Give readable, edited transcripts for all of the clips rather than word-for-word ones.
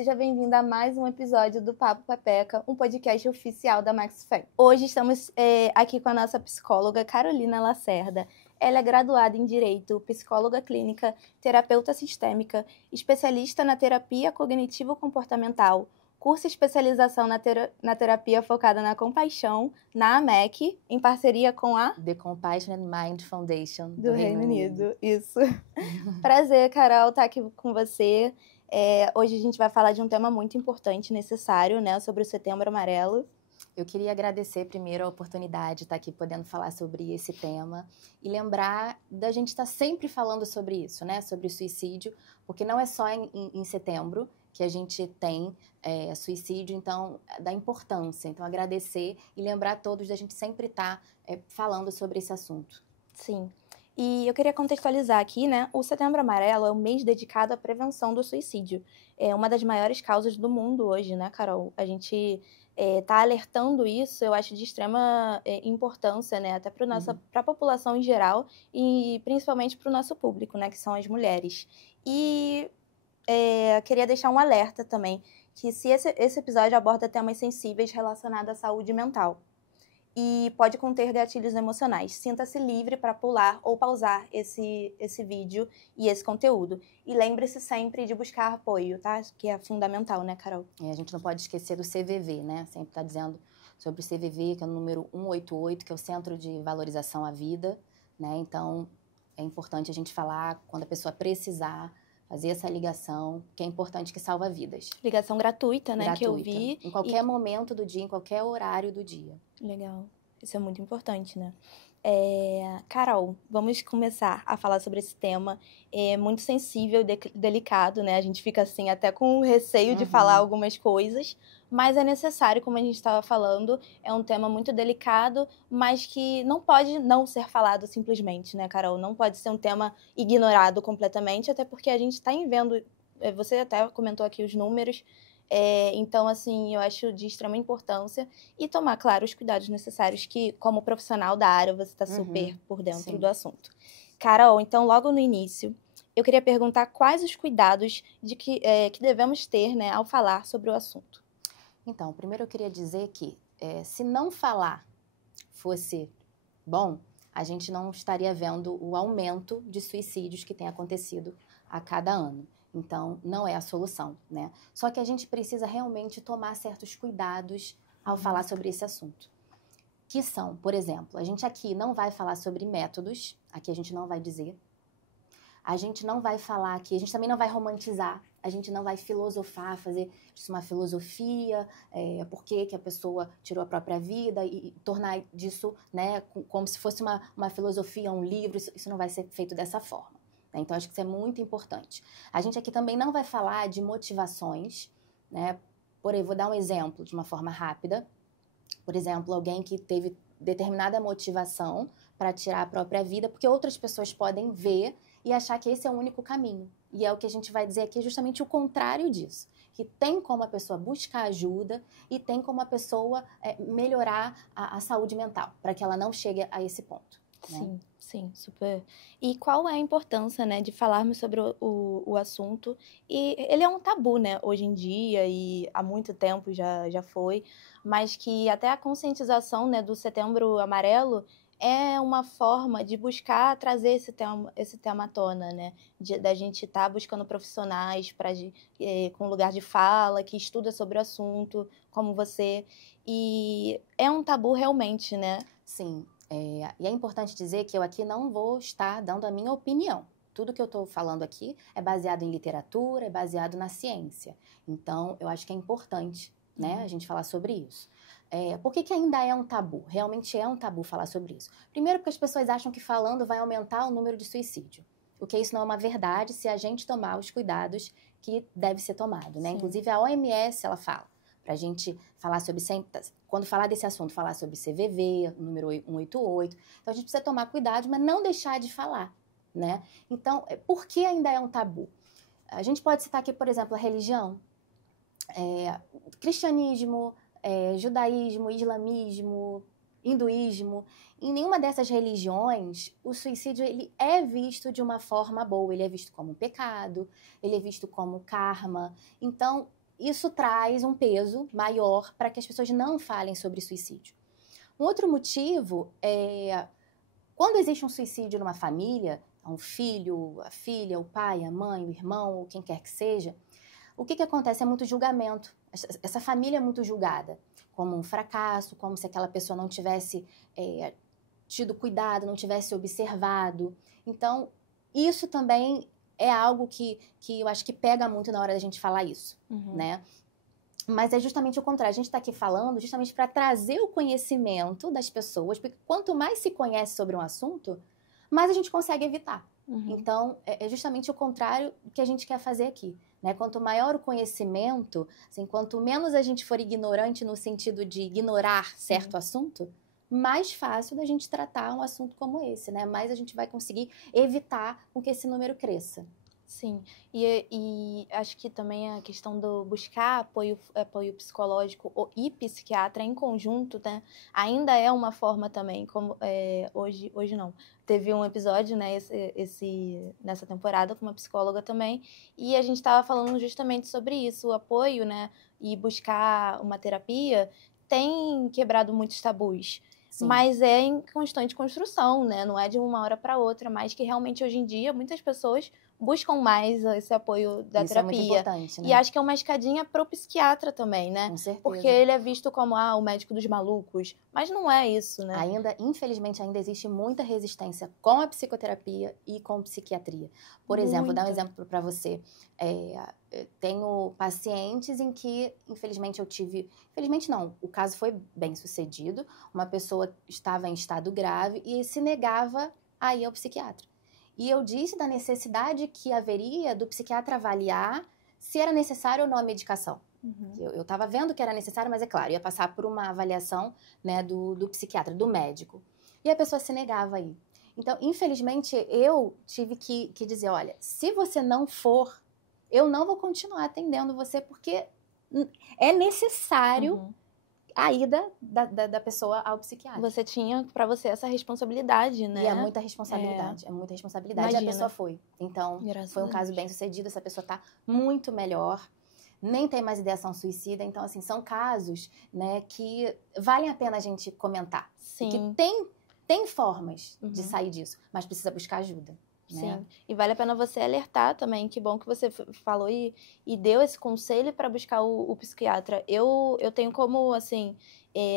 seja bem-vinda a mais um episódio do Papo Papeca, um podcast oficial da MaxFem. Hoje estamos aqui com a nossa psicóloga Carolina Lacerda. Ela é graduada em Direito, psicóloga clínica, terapeuta sistêmica, especialista na terapia cognitivo-comportamental, curso de especialização na terapia focada na compaixão, na AMEC, em parceria com a The Compassion and Mind Foundation do Reino Unido. Isso. Prazer, Carol, estar aqui com você. Hoje a gente vai falar de um tema muito importante e necessário, né, sobre o Setembro Amarelo. Eu queria agradecer primeiro a oportunidade de estar aqui podendo falar sobre esse tema e lembrar da gente estar sempre falando sobre isso, né, sobre o suicídio, porque não é só em setembro que a gente tem suicídio, então, da importância. Então, agradecer e lembrar a todos da gente sempre estar falando sobre esse assunto. Sim. E eu queria contextualizar aqui, né? O Setembro Amarelo é um mês dedicado à prevenção do suicídio. É uma das maiores causas do mundo hoje, né, Carol? A gente tá alertando isso, eu acho de extrema importância, né? Até para a população em geral e principalmente para o nosso público, né? Que são as mulheres. E queria deixar um alerta também, que se esse episódio aborda temas sensíveis relacionados à saúde mental e pode conter gatilhos emocionais. Sinta-se livre para pular ou pausar esse vídeo e esse conteúdo. E lembre-se sempre de buscar apoio, tá? Que é fundamental, né, Carol? A gente não pode esquecer do CVV, né? Sempre tá dizendo sobre o CVV, que é o número 188, que é o Centro de Valorização à Vida, né? Então, é importante a gente falar quando a pessoa precisar, fazer essa ligação, que é importante, que salva vidas. Ligação gratuita, né? Gratuita. Que eu vi. Em qualquer momento do dia, em qualquer horário do dia. Legal. Isso é muito importante, né? Carol, vamos começar a falar sobre esse tema. É muito sensível e delicado, né? A gente fica assim até com receio de falar algumas coisas, mas é necessário, como a gente estava falando, é um tema muito delicado, mas que não pode não ser falado simplesmente, né, Carol? Não pode ser um tema ignorado completamente, até porque a gente está vendo, você até comentou aqui os números. Então, assim, eu acho de extrema importância e tomar, claro, os cuidados necessários que, como profissional da área, você está super por dentro do assunto. Carol, então, logo no início, eu queria perguntar quais os cuidados que devemos ter, né, ao falar sobre o assunto. Então, primeiro eu queria dizer que, se não falar fosse bom, a gente não estaria vendo o aumento de suicídios que tem acontecido a cada ano. Então, não é a solução, né? Só que a gente precisa realmente tomar certos cuidados ao falar sobre esse assunto. Que são, por exemplo, a gente aqui não vai falar sobre métodos, aqui a gente não vai dizer. A gente não vai falar aqui, a gente também não vai romantizar, a gente não vai filosofar, fazer disso uma filosofia, por que a pessoa tirou a própria vida e tornar disso, né, como se fosse uma filosofia, um livro, isso não vai ser feito dessa forma. Então, acho que isso é muito importante. A gente aqui também não vai falar de motivações, né? Vou dar um exemplo de uma forma rápida. Por exemplo, alguém que teve determinada motivação para tirar a própria vida, porque outras pessoas podem ver e achar que esse é o único caminho. E é o que a gente vai dizer aqui, justamente o contrário disso. Que tem como a pessoa buscar ajuda e tem como a pessoa melhorar a saúde mental, para que ela não chegue a esse ponto. Sim. Né? Sim, super. E qual é a importância, né, de falarmos sobre o assunto? E ele é um tabu, né, hoje em dia e há muito tempo já foi, mas que até a conscientização, né, do Setembro Amarelo é uma forma de buscar trazer esse tema à tona, né? Da gente estar buscando profissionais com lugar de fala, que estuda sobre o assunto, como você. E é um tabu realmente, né? Sim. E é importante dizer que eu aqui não vou estar dando a minha opinião. Tudo que eu estou falando aqui é baseado em literatura, é baseado na ciência. Então, eu acho que é importante, né, a gente falar sobre isso. Por que ainda é um tabu? Realmente é um tabu falar sobre isso. Primeiro, porque as pessoas acham que falando vai aumentar o número de suicídio. O que isso não é uma verdade se a gente tomar os cuidados que deve ser tomado, né? Sim. Inclusive, a OMS, ela fala. Para a gente falar sobre, quando falar desse assunto, falar sobre CVV, número 188. Então, a gente precisa tomar cuidado, mas não deixar de falar, né? Então, por que ainda é um tabu? A gente pode citar aqui, por exemplo, a religião, cristianismo, judaísmo, islamismo, hinduísmo. Em nenhuma dessas religiões, o suicídio ele é visto de uma forma boa. Ele é visto como um pecado, ele é visto como karma. Então, isso traz um peso maior para que as pessoas não falem sobre suicídio. Um outro motivo é quando existe um suicídio numa família, um filho, a filha, o pai, a mãe, o irmão, ou quem quer que seja, o que acontece é muito julgamento. Essa família é muito julgada como um fracasso, como se aquela pessoa não tivesse tido cuidado, não tivesse observado. Então, isso também é algo que eu acho que pega muito na hora da gente falar isso, né? Mas é justamente o contrário. A gente está aqui falando justamente para trazer o conhecimento das pessoas, porque quanto mais se conhece sobre um assunto, mais a gente consegue evitar. Então, é justamente o contrário que a gente quer fazer aqui, né? Quanto maior o conhecimento, assim, quanto menos a gente for ignorante no sentido de ignorar certo assunto, mais fácil da gente tratar um assunto como esse, né? Mais a gente vai conseguir evitar com que esse número cresça. Sim, e acho que também a questão do buscar apoio psicológico e psiquiatra em conjunto, né, ainda é uma forma também, como hoje não. Teve um episódio, né, nessa temporada com uma psicóloga também, e a gente estava falando justamente sobre isso, o apoio, né, e buscar uma terapia tem quebrado muitos tabus. Sim. Mas é em constante construção, né? Não é de uma hora para outra, mas que realmente hoje em dia muitas pessoas buscam mais esse apoio da terapia. É muito importante, né? E acho que é uma escadinha pro psiquiatra também, né? Com certeza. Porque ele é visto como o médico dos malucos, mas não é isso, né? Infelizmente, ainda existe muita resistência com a psicoterapia e com a psiquiatria. Por exemplo, vou dar um exemplo para você. Tenho pacientes em que, infelizmente, Infelizmente não, o caso foi bem sucedido. Uma pessoa estava em estado grave e se negava a ir ao psiquiatra. E eu disse da necessidade que haveria do psiquiatra avaliar se era necessário ou não a medicação. Eu estava vendo que era necessário, mas é claro, ia passar por uma avaliação, né, do psiquiatra, do médico. E a pessoa se negava a ir. Então, infelizmente, eu tive que dizer, olha, se você não for, eu não vou continuar atendendo você, porque é necessário a ida da pessoa ao psiquiatra. Você tinha para você essa responsabilidade, né? E é muita responsabilidade, Imagina. E a pessoa foi. Então, foi um caso bem sucedido, essa pessoa tá muito melhor, nem tem mais ideação suicida. Então, assim, são casos, né, que valem a pena a gente comentar. Sim. E que tem formas de sair disso, mas precisa buscar ajuda. Sim, né? E vale a pena você alertar também, que bom que você falou e deu esse conselho para buscar o psiquiatra. Eu tenho como, assim,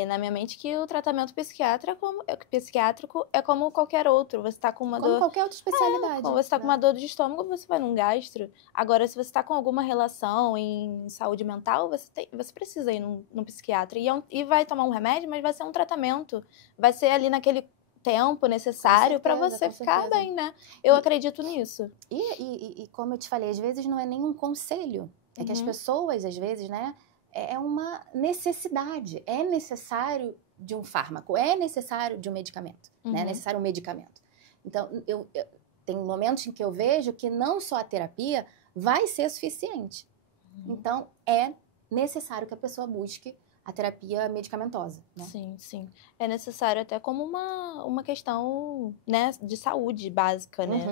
na minha mente que o tratamento psiquiátrico é como qualquer outro. Você está com uma como dor... qualquer outra especialidade. Quando você está com uma dor de estômago, você vai num gastro. Agora, se você está com alguma relação em saúde mental, você precisa ir num psiquiatra. E vai tomar um remédio, mas vai ser um tratamento. Vai ser ali naquele tempo necessário para você ficar bem, né? Eu acredito nisso. E como eu te falei, às vezes não é nenhum conselho. É que as pessoas, às vezes, né? É uma necessidade. É necessário de um fármaco. É necessário de um medicamento. Né? É necessário um medicamento. Então, tem momentos em que eu vejo que não só a terapia vai ser suficiente. Então, é necessário que a pessoa busque a terapia medicamentosa, né? Sim, sim. É necessário até como uma questão, né, de saúde básica, né?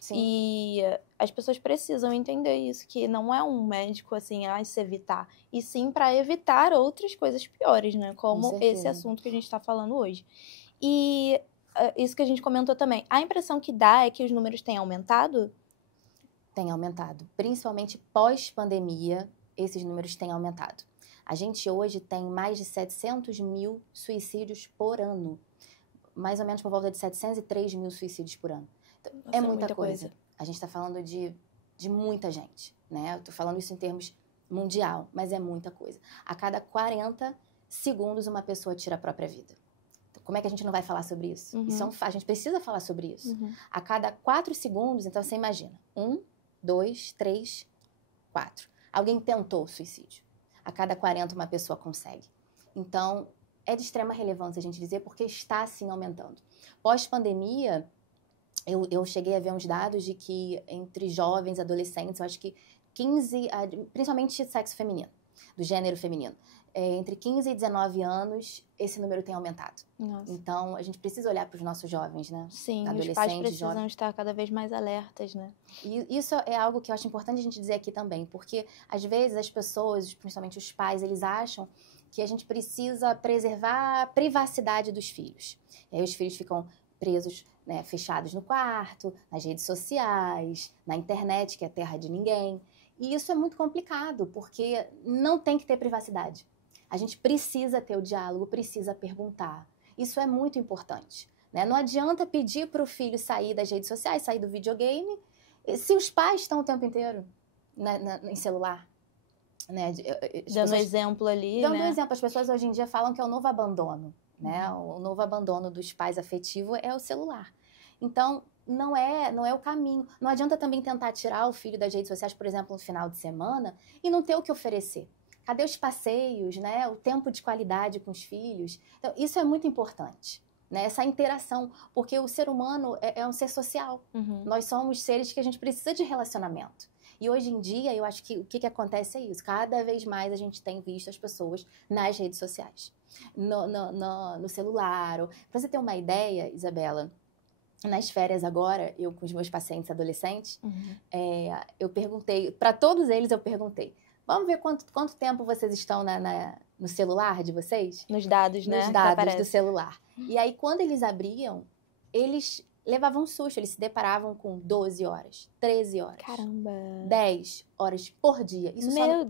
Sim. E as pessoas precisam entender isso, que não é um médico, assim, a se evitar, e sim para evitar outras coisas piores, né? Como esse assunto que a gente está falando hoje. E isso que a gente comentou também, a impressão que dá é que os números têm aumentado? Tem aumentado. Principalmente pós-pandemia, esses números têm aumentado. A gente hoje tem mais de 700 mil suicídios por ano. Mais ou menos por volta de 703 mil suicídios por ano. Então, é muita coisa. A gente está falando de muita gente, né? Eu tô falando isso em termos mundial, mas é muita coisa. A cada 40 segundos, uma pessoa tira a própria vida. Então, como é que a gente não vai falar sobre isso? A gente precisa falar sobre isso. A cada 4 segundos, então você imagina. 1, 2, 3, 4. Alguém tentou suicídio. A cada 40 uma pessoa consegue. Então, é de extrema relevância a gente dizer, porque está, assim, aumentando. Pós-pandemia, eu cheguei a ver uns dados de que entre jovens, adolescentes, eu acho que 15, principalmente sexo feminino, do gênero feminino, entre 15 e 19 anos, esse número tem aumentado. Nossa. Então, a gente precisa olhar para os nossos jovens, né? Sim, os pais precisam estar cada vez mais alertas, né? E isso é algo que eu acho importante a gente dizer aqui também, porque às vezes as pessoas, principalmente os pais, eles acham que a gente precisa preservar a privacidade dos filhos. E aí os filhos ficam presos, né, fechados no quarto, nas redes sociais, na internet, que é terra de ninguém. E isso é muito complicado, porque não tem que ter privacidade. A gente precisa ter o diálogo, precisa perguntar. Isso é muito importante, né? Não adianta pedir para o filho sair das redes sociais, sair do videogame, se os pais estão o tempo inteiro em celular. Né? Dando exemplo ali, Dando exemplo. As pessoas hoje em dia falam que é o novo abandono, né? O novo abandono dos pais afetivo é o celular. Então, não é o caminho. Não adianta também tentar tirar o filho das redes sociais, por exemplo, no final de semana, e não ter o que oferecer. Cadê os passeios, né? O tempo de qualidade com os filhos? Então, isso é muito importante, né? Essa interação, porque o ser humano é um ser social. Nós somos seres que a gente precisa de relacionamento. E hoje em dia, eu acho que o que acontece é isso. Cada vez mais a gente tem visto as pessoas nas redes sociais, no celular. Pra você ter uma ideia, Isabela, nas férias agora, eu com os meus pacientes adolescentes, eu perguntei, para todos eles eu perguntei, vamos ver quanto tempo vocês estão no celular de vocês? Nos dados, né? Nos dados do celular. E aí, quando eles abriam, eles levavam um susto, eles se deparavam com 12 horas, 13 horas. Caramba! 10 horas por dia.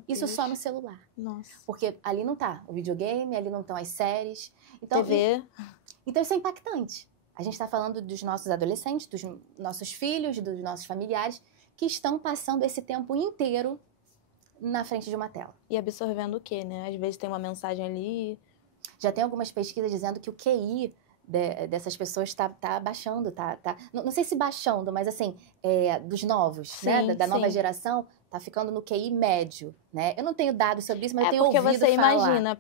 Isso só no celular. Nossa. Porque ali não tá o videogame, ali não estão as séries. Então, TV. Então isso é impactante. A gente está falando dos nossos adolescentes, dos nossos filhos, dos nossos familiares, que estão passando esse tempo inteiro na frente de uma tela. E absorvendo o quê, né? Às vezes tem uma mensagem ali. Já tem algumas pesquisas dizendo que o QI dessas pessoas está baixando, não sei se baixando, mas assim, dos novos, sim, né? Da nova geração, tá ficando no QI médio, né? Eu não tenho dados sobre isso, mas eu tenho ouvido porque você falar. imagina,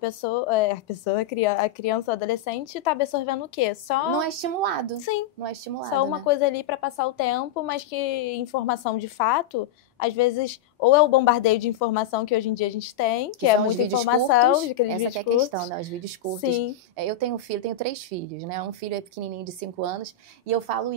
a criança, o adolescente tá absorvendo o quê? Só... Não é estimulado. Sim. Não é estimulado, só uma coisa ali para passar o tempo, mas que informação de fato, às vezes, ou é o bombardeio de informação que hoje em dia a gente tem, que é muita informação. Essa que é a questão, né? Os vídeos curtos. Sim. Eu tenho tenho 3 filhos, né? Um filho é pequenininho de 5 anos, e eu falo,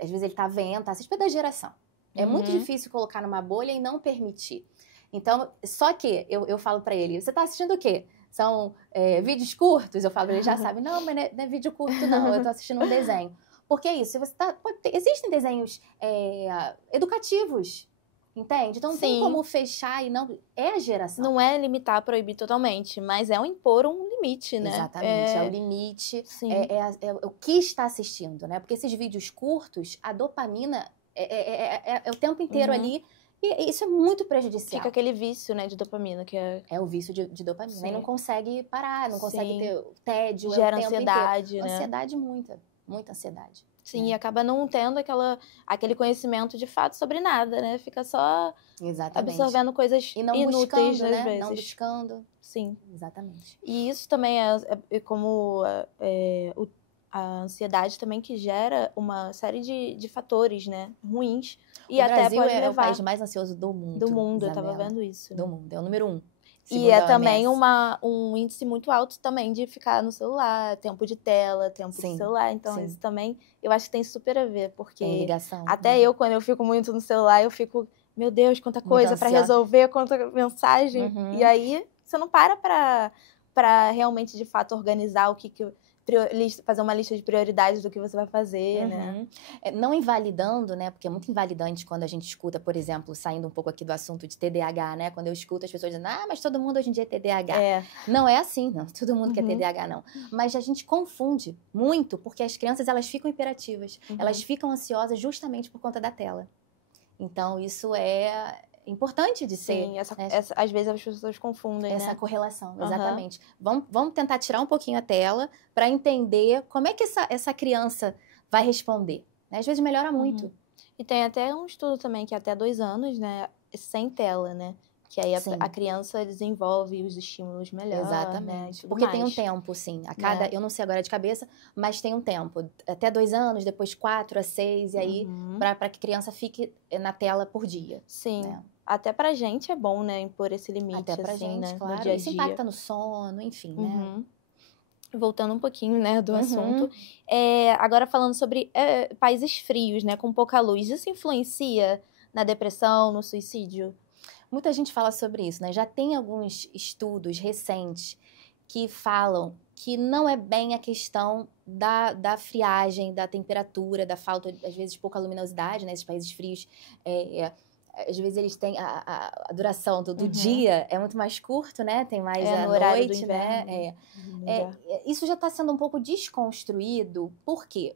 às vezes ele tá vendo, tá assistindo da geração. É muito difícil colocar numa bolha e não permitir. Então, só que eu falo pra ele, você tá assistindo o quê? São vídeos curtos? Eu falo, ele já sabe, não, mas não é vídeo curto não, eu tô assistindo um desenho. Porque é isso, existem desenhos educativos, entende? Então não tem como fechar e não... É a geração. Não é limitar, proibir totalmente, mas é impor um limite, né? Exatamente, é o limite, é o que está assistindo, né? Porque esses vídeos curtos, a dopamina é o tempo inteiro ali, e isso é muito prejudicial. Fica aquele vício, né, de dopamina, que é... É o vício de dopamina, e não consegue parar, não consegue ter tédio, gera o tempo ansiedade, inteiro. Né? Ansiedade, muita ansiedade. Sim, e acaba não tendo aquele conhecimento de fato sobre nada, né? Fica só absorvendo coisas e não inúteis, buscando, às vezes. Não buscando. Sim. Exatamente. E isso também é como a ansiedade também que gera uma série de fatores, né? Ruins. E até Brasil pode levar... é o país mais ansioso do mundo. Do mundo, Isabela. eu tava vendo isso. Do mundo, é o número 1. E é também um índice muito alto também de ficar no celular, tempo de tela, tempo de celular. Então, isso também, eu acho que tem super a ver, porque tem ligação, até eu, quando eu fico muito no celular, eu fico, meu Deus, quanta coisa pra resolver, quanta mensagem. E aí, você não pra realmente, de fato, organizar o que fazer uma lista de prioridades do que você vai fazer, né? Não invalidando, né? Porque é muito invalidante quando a gente escuta, por exemplo, saindo um pouco aqui do assunto de TDAH, né? Quando eu escuto as pessoas dizendo, mas todo mundo hoje em dia é TDAH. Não é assim, não. Todo mundo que é TDAH, não. Mas a gente confunde muito, porque as crianças, elas ficam hiperativas. Elas ficam ansiosas justamente por conta da tela. Então, isso é importante de ser. Sim, às vezes as pessoas confundem, essa correlação, exatamente. Vamos tentar tirar um pouquinho a tela para entender como é que essa criança vai responder. Né? Às vezes melhora muito. E tem até um estudo também que até 2 anos, né, sem tela, né? Que aí a criança desenvolve os estímulos melhor. Exatamente. Né? Porque tem um tempo, sim. Eu não sei agora de cabeça, mas tem um tempo. Até 2 anos, depois 4 a 6, e aí, para que a criança fique na tela por dia. Sim. Né? Até pra gente é bom, né, impor esse limite, Até pra assim, gente, né, no claro. dia a Isso dia. impacta no sono, enfim, né? Uhum. Voltando um pouquinho, né, do assunto, Uhum. agora falando sobre países frios, né, com pouca luz, isso influencia na depressão, no suicídio? Muita gente fala sobre isso, né? Já tem alguns estudos recentes que falam que não é bem a questão da friagem, da temperatura, da falta, às vezes, de pouca luminosidade, né? Esses países frios, às vezes eles têm a duração do Uhum. dia é muito mais curto, né? Tem mais a No horário do noite, inverno, né? no inverno. Isso já está sendo um pouco desconstruído, por quê?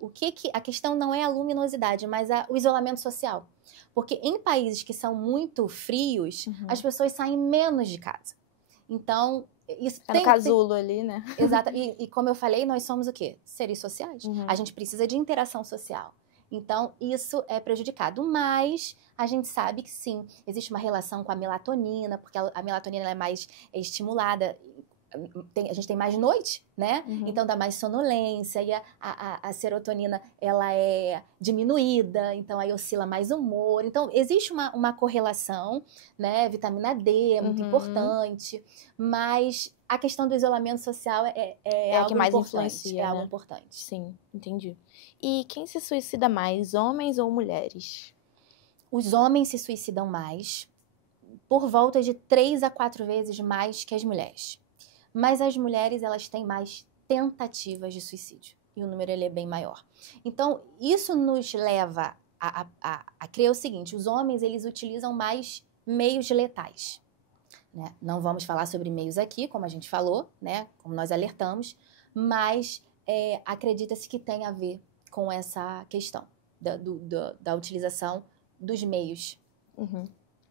A questão não é a luminosidade, mas o isolamento social. Porque em países que são muito frios, as pessoas saem menos de casa. Então, isso É no casulo ali, né? Exato. E como eu falei, nós somos o quê? Seres sociais. Uhum. A gente precisa de interação social. Então, isso é prejudicado. Mas a gente sabe que sim, existe uma relação com a melatonina, porque a melatonina ela é mais estimulada. A gente tem mais noite, né? Uhum. Então dá mais sonolência, e a serotonina ela é diminuída, então aí oscila mais o humor. Então existe uma correlação, né? Vitamina D é muito importante, mas a questão do isolamento social é algo que mais importante. influencia, É algo né? importante. Sim, entendi. E quem se suicida mais, homens ou mulheres? Os homens se suicidam mais, por volta de 3 a 4 vezes mais que as mulheres. Mas as mulheres, elas têm mais tentativas de suicídio. E o número ele é bem maior. Então, isso nos leva a crer o seguinte: os homens, eles utilizam mais meios letais. Né? Não vamos falar sobre meios aqui, como a gente falou, né? Como nós alertamos, mas acredita-se que tem a ver com essa questão da utilização dos meios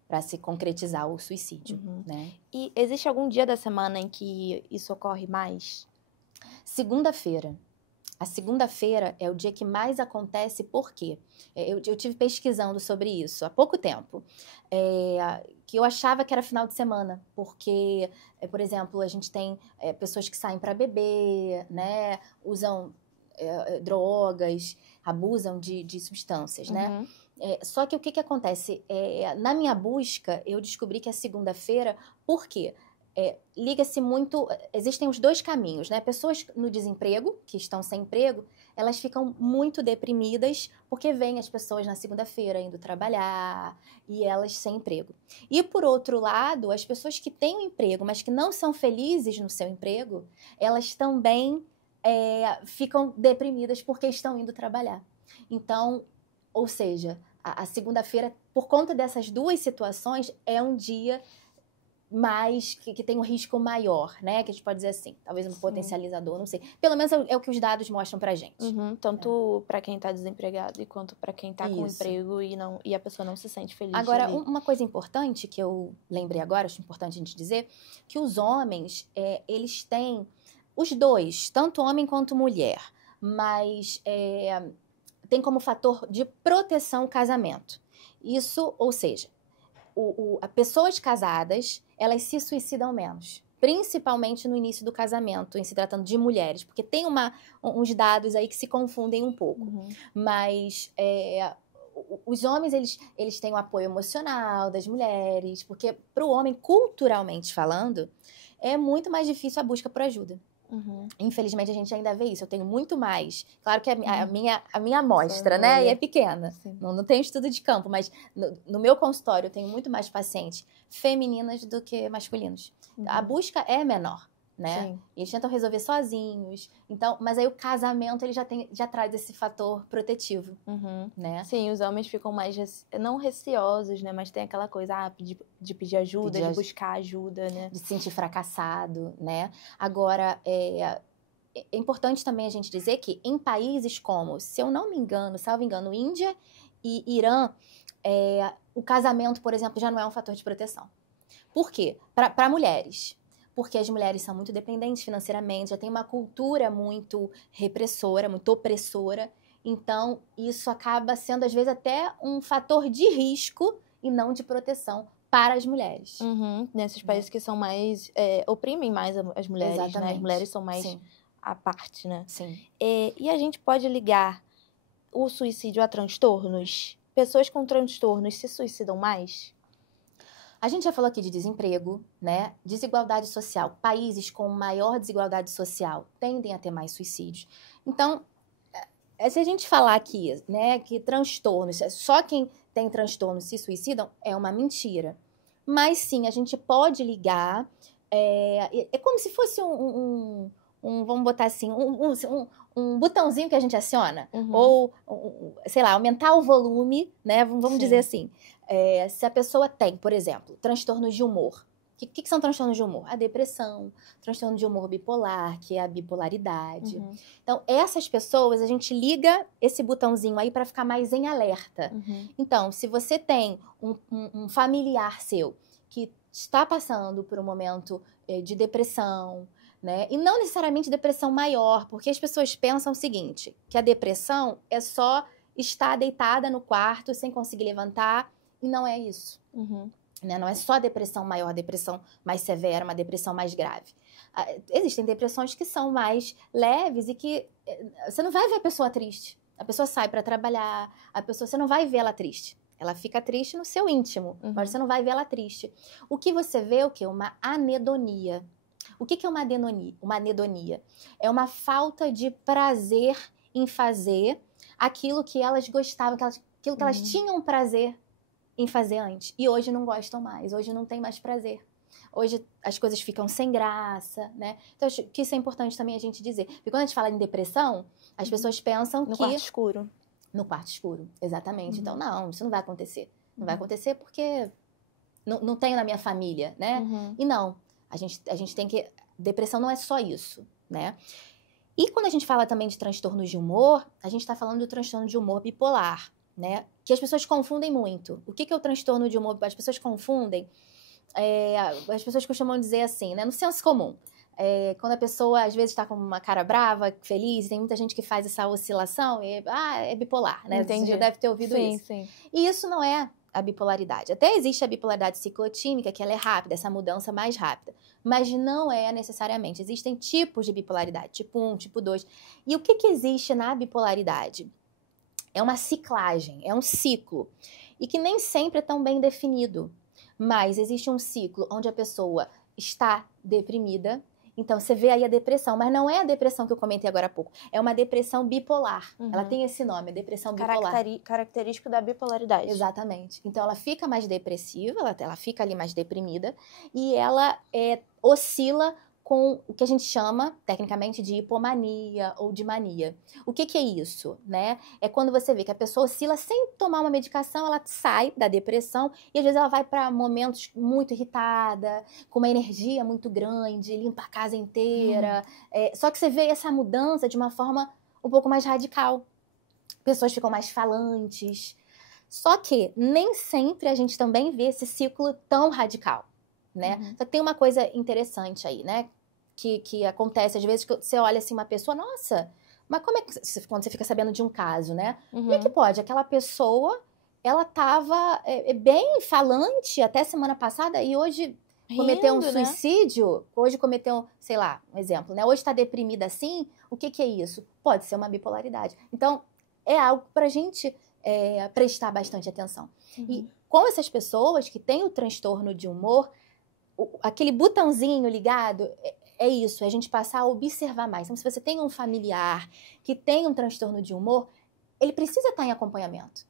para se concretizar o suicídio, né? E existe algum dia da semana em que isso ocorre mais? Segunda-feira. A segunda-feira é o dia que mais acontece, por quê? Eu tive pesquisando sobre isso há pouco tempo, que eu achava que era final de semana, porque, por exemplo, a gente tem pessoas que saem para beber, né? Usam drogas, abusam de substâncias, né? Só que o que acontece? Na minha busca, eu descobri que a segunda-feira, por quê? Liga-se muito, existem os dois caminhos, né? Pessoas no desemprego, que estão sem emprego, elas ficam muito deprimidas porque vêm as pessoas na segunda-feira indo trabalhar e elas sem emprego. E por outro lado, as pessoas que têm um emprego, mas que não são felizes no seu emprego, elas também ficam deprimidas porque estão indo trabalhar. Então, ou seja, a segunda-feira, por conta dessas duas situações, é um dia mais que tem um risco maior, né? Que a gente pode dizer assim, talvez um potencializador, não sei. Pelo menos é o que os dados mostram pra gente. Tanto para quem tá desempregado quanto para quem tá com emprego e a pessoa não se sente feliz. Agora, uma coisa importante que eu lembrei agora, acho importante a gente dizer, que os homens, eles têm, os dois, tanto homem quanto mulher, mas tem como fator de proteção o casamento. Isso, ou seja, pessoas casadas, elas se suicidam menos. Principalmente no início do casamento, em se tratando de mulheres. Porque tem uns dados aí que se confundem um pouco. Mas os homens, eles têm o apoio emocional das mulheres. Porque para o homem, culturalmente falando, é muito mais difícil a busca por ajuda. Infelizmente, a gente ainda vê isso. Eu tenho muito mais. Claro que a minha amostra, né? E é pequena. Não tenho estudo de campo, mas no meu consultório eu tenho muito mais pacientes femininas do que masculinos. A busca é menor, né? Sim. Eles tentam resolver sozinhos. Então, mas aí o casamento ele já traz esse fator protetivo, né? Sim, os homens ficam mais, não receosos, né? Mas tem aquela coisa, de pedir ajuda, de buscar ajuda, né? De se sentir fracassado, né? Agora, é importante também a gente dizer que em países como, se eu não me engano, salvo engano, Índia e Irã, o casamento, por exemplo, já não é um fator de proteção. Por quê? Para mulheres. Porque as mulheres são muito dependentes financeiramente, já tem uma cultura muito repressora, muito opressora. Então, isso acaba sendo, às vezes, até um fator de risco e não de proteção para as mulheres. Nesses países que são mais... oprimem mais as mulheres, exatamente, né? As mulheres são mais à parte, né? Sim. E a gente pode ligar o suicídio a transtornos? Pessoas com transtornos se suicidam mais? A gente já falou aqui de desemprego, né? Desigualdade social. Países com maior desigualdade social tendem a ter mais suicídios. Então, se a gente falar aqui, né, que transtornos, só quem tem transtornos se suicidam, é uma mentira. Mas sim, a gente pode ligar. É como se fosse vamos botar assim, um botãozinho que a gente aciona. Ou, sei lá, aumentar o volume, né? Vamos dizer assim. Se a pessoa tem, por exemplo, transtornos de humor. O que são transtornos de humor? A depressão, transtorno de humor bipolar, que é a bipolaridade. Então, essas pessoas, a gente liga esse botãozinho aí para ficar mais em alerta. Então, se você tem um familiar seu que está passando por um momento de depressão, né? E não necessariamente depressão maior, porque as pessoas pensam o seguinte, que a depressão é só estar deitada no quarto sem conseguir levantar, e não é isso. Né? Não é só a depressão maior, a depressão mais severa, uma depressão mais grave. Existem depressões que são mais leves e que você não vai ver a pessoa triste. A pessoa sai para trabalhar, você não vai ver ela triste. Ela fica triste no seu íntimo, mas você não vai ver ela triste. O que você vê é o quê? Uma anedonia. O que é uma anedonia? Uma anedonia é uma falta de prazer em fazer aquilo que elas gostavam, aquilo que elas tinham prazer em fazer antes. E hoje não gostam mais, hoje não tem mais prazer. Hoje as coisas ficam sem graça, né? Então, acho que isso é importante também a gente dizer. Porque quando a gente fala em depressão, as pessoas pensam no quarto escuro. No quarto escuro, exatamente. Então, não, isso não vai acontecer. Não vai acontecer porque não tenho na minha família, né? E não, a gente tem que... Depressão não é só isso, né? E quando a gente fala também de transtornos de humor, a gente está falando do transtorno de humor bipolar, né? Que as pessoas confundem muito. O que é o transtorno de humor bipolar? As pessoas confundem... as pessoas costumam dizer assim, né? No senso comum. Quando a pessoa, às vezes, está com uma cara brava, feliz, tem muita gente que faz essa oscilação, é bipolar, né? Entendi. Você já deve ter ouvido isso. Sim. E isso não é a bipolaridade. Até existe a bipolaridade ciclotímica, que ela é rápida, essa mudança mais rápida. Mas não é necessariamente. Existem tipos de bipolaridade, tipo 1, tipo 2. E o que existe na bipolaridade? É uma ciclagem, é um ciclo. E que nem sempre é tão bem definido. Mas existe um ciclo onde a pessoa está deprimida. Então, você vê aí a depressão, mas não é a depressão que eu comentei agora há pouco. É uma depressão bipolar. Ela tem esse nome, depressão bipolar. Característico da bipolaridade. Exatamente. Então, ela fica mais depressiva, ela fica ali mais deprimida, e ela oscila com o que a gente chama, tecnicamente, de hipomania ou de mania. O que é isso, né? É quando você vê que a pessoa oscila sem tomar uma medicação, ela sai da depressão e às vezes ela vai para momentos muito irritada, com uma energia muito grande, limpa a casa inteira. Só que você vê essa mudança de uma forma um pouco mais radical. Pessoas ficam mais falantes. Só que nem sempre a gente também vê esse ciclo tão radical, né? Só que tem uma coisa interessante aí, né? Que acontece, às vezes, que você olha assim uma pessoa, nossa, mas como é que... Quando você fica sabendo de um caso, né? Como é que pode? Aquela pessoa, ela tava bem falante até semana passada e hoje cometeu um suicídio, né? Hoje cometeu, sei lá, um exemplo, né? Hoje tá deprimida assim, o que é isso? Pode ser uma bipolaridade. Então, é algo pra gente prestar bastante atenção. E com essas pessoas que têm o transtorno de humor, aquele botãozinho ligado... É isso, é a gente passar a observar mais. Então, se você tem um familiar que tem um transtorno de humor, ele precisa estar em acompanhamento.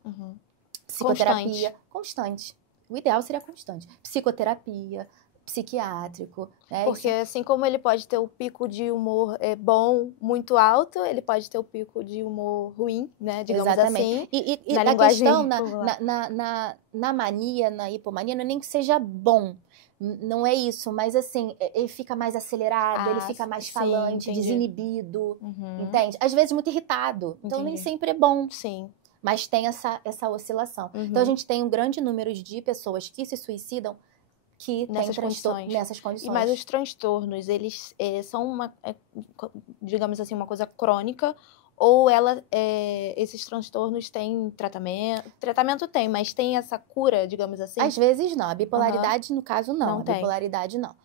Psicoterapia constante. O ideal seria constante. Psicoterapia, psiquiátrico. Né? Porque assim como ele pode ter o pico de humor bom, muito alto, ele pode ter o pico de humor ruim, né? Digamos assim. E a questão na mania, na hipomania, não é nem que seja bom. Não é isso, mas assim, ele fica mais acelerado, ele fica mais falante, desinibido, entende? Às vezes muito irritado, então nem sempre é bom. Sim. Mas tem essa oscilação. Então a gente tem um grande número de pessoas que se suicidam que nessas condições. Mas os transtornos, eles são digamos assim, uma coisa crônica, ou esses transtornos têm tratamento? Tratamento tem, mas tem essa cura, digamos assim? Às vezes não. A bipolaridade, no caso, não. A tem. bipolaridade, não.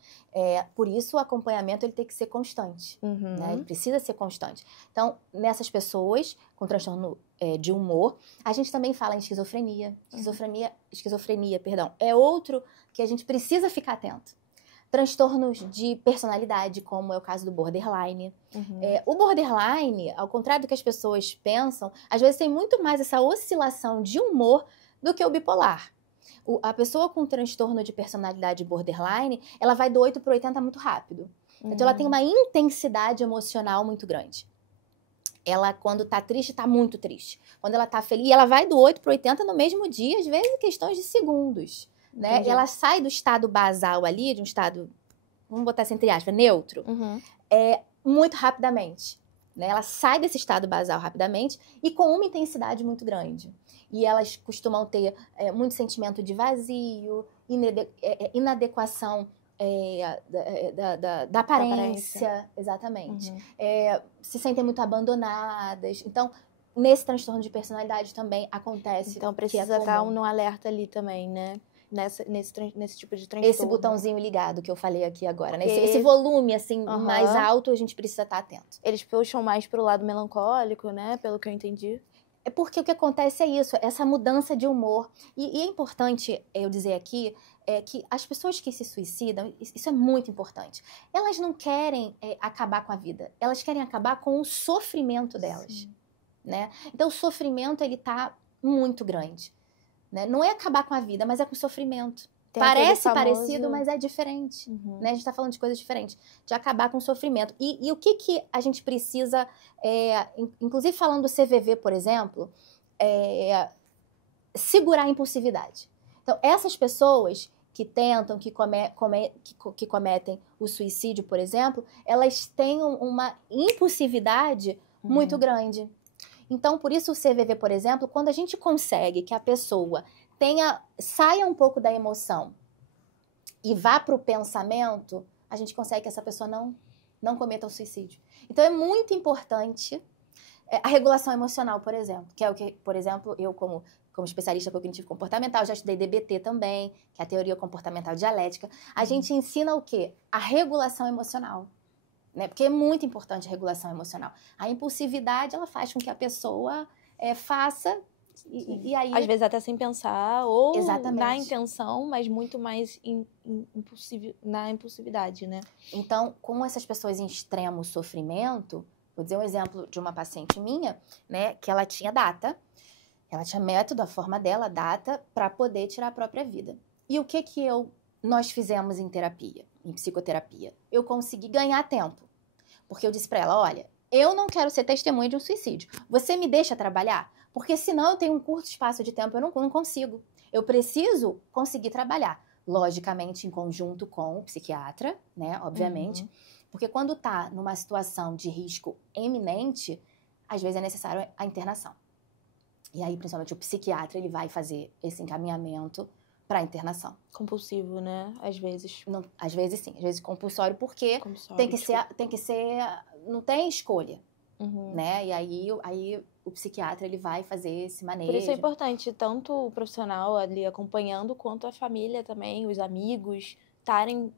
Por isso, o acompanhamento ele tem que ser constante, né? Ele precisa ser constante. Então, nessas pessoas com transtorno de humor, a gente também fala em esquizofrenia. Esquizofrenia, perdão, é outro que a gente precisa ficar atento. Transtornos de personalidade, como é o caso do borderline. O borderline, ao contrário do que as pessoas pensam, às vezes tem muito mais essa oscilação de humor do que o bipolar. A pessoa com transtorno de personalidade borderline, ela vai do 8 para o 80 muito rápido. Então, ela tem uma intensidade emocional muito grande. Ela, quando tá triste, tá muito triste. Quando ela tá feliz, ela vai do 8 para o 80 no mesmo dia, às vezes em questões de segundos. Né? E ela sai do estado basal ali, de um estado, vamos botar assim entre aspas, neutro, muito rapidamente. Né? Ela sai desse estado basal rapidamente e com uma intensidade muito grande. E elas costumam ter muito sentimento de vazio, inadequação da aparência. Exatamente. Se sentem muito abandonadas. Então, nesse transtorno de personalidade também acontece. Então, precisa estar no alerta ali também, né? Nesse tipo de transtorno. Esse botãozinho ligado que eu falei aqui agora, né? Esse volume, assim, mais alto, a gente precisa estar atento. Eles puxam mais pro lado melancólico, né? Pelo que eu entendi. É porque o que acontece é isso, essa mudança de humor. E é importante eu dizer aqui que as pessoas que se suicidam, isso é muito importante, elas não querem acabar com a vida, elas querem acabar com o sofrimento delas. Né? Então, o sofrimento, ele tá muito grande. Né? Não é acabar com a vida, mas é com o sofrimento. Parece parecido, mas é diferente. Né? A gente está falando de coisas diferentes. De acabar com o sofrimento. E o que a gente precisa, inclusive falando do CVV, por exemplo, segurar a impulsividade. Então, essas pessoas que tentam, que cometem o suicídio, por exemplo, elas têm uma impulsividade muito grande. Então, por isso o CVV, por exemplo, quando a gente consegue que a pessoa saia um pouco da emoção e vá para o pensamento, a gente consegue que essa pessoa não cometa o suicídio. Então, é muito importante a regulação emocional, por exemplo, que é o que, por exemplo, eu como especialista cognitivo comportamental, já estudei DBT também, que é a teoria comportamental dialética. A gente ensina o quê? A regulação emocional. Né? Porque é muito importante a regulação emocional. A impulsividade, ela faz com que a pessoa faça e aí... Às vezes até sem pensar, ou Exatamente. Na intenção, mas muito mais na impulsividade, né? Então, com essas pessoas em extremo sofrimento, vou dizer um exemplo de uma paciente minha, né, que ela tinha data, ela tinha método, a forma dela, data, para poder tirar a própria vida. E o que nós fizemos em terapia, em psicoterapia? Eu consegui ganhar tempo. Porque eu disse para ela, olha, eu não quero ser testemunha de um suicídio. Você me deixa trabalhar? Porque senão eu tenho um curto espaço de tempo, eu não consigo. Eu preciso conseguir trabalhar. Logicamente, em conjunto com o psiquiatra, né? Obviamente. Porque quando tá numa situação de risco eminente, às vezes é necessário a internação. E aí, principalmente, o psiquiatra, ele vai fazer esse encaminhamento para internação. Compulsivo, né? Às vezes. Não, às vezes sim, às vezes compulsório, porque tem que ser, não tem escolha, né? E aí o psiquiatra, ele vai fazer esse manejo. Por isso é importante tanto o profissional ali acompanhando, quanto a família também, os amigos, estarem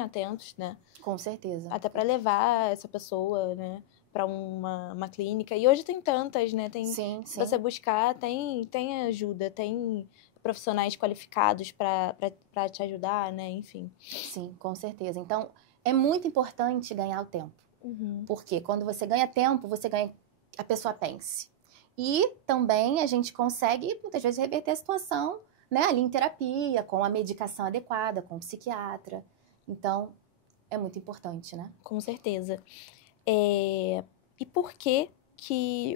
atentos, né? Com certeza. Até para levar essa pessoa, né? Para uma clínica. E hoje tem tantas, né? Sim. Se você buscar, tem ajuda, tem profissionais qualificados para te ajudar, né? Enfim. Sim, com certeza. Então, é muito importante ganhar o tempo. Porque quando você ganha tempo, você ganha a pessoa pense. E também a gente consegue, muitas vezes, reverter a situação, né? Ali em terapia, com a medicação adequada, com o psiquiatra. Então, é muito importante, né? Com certeza. E por que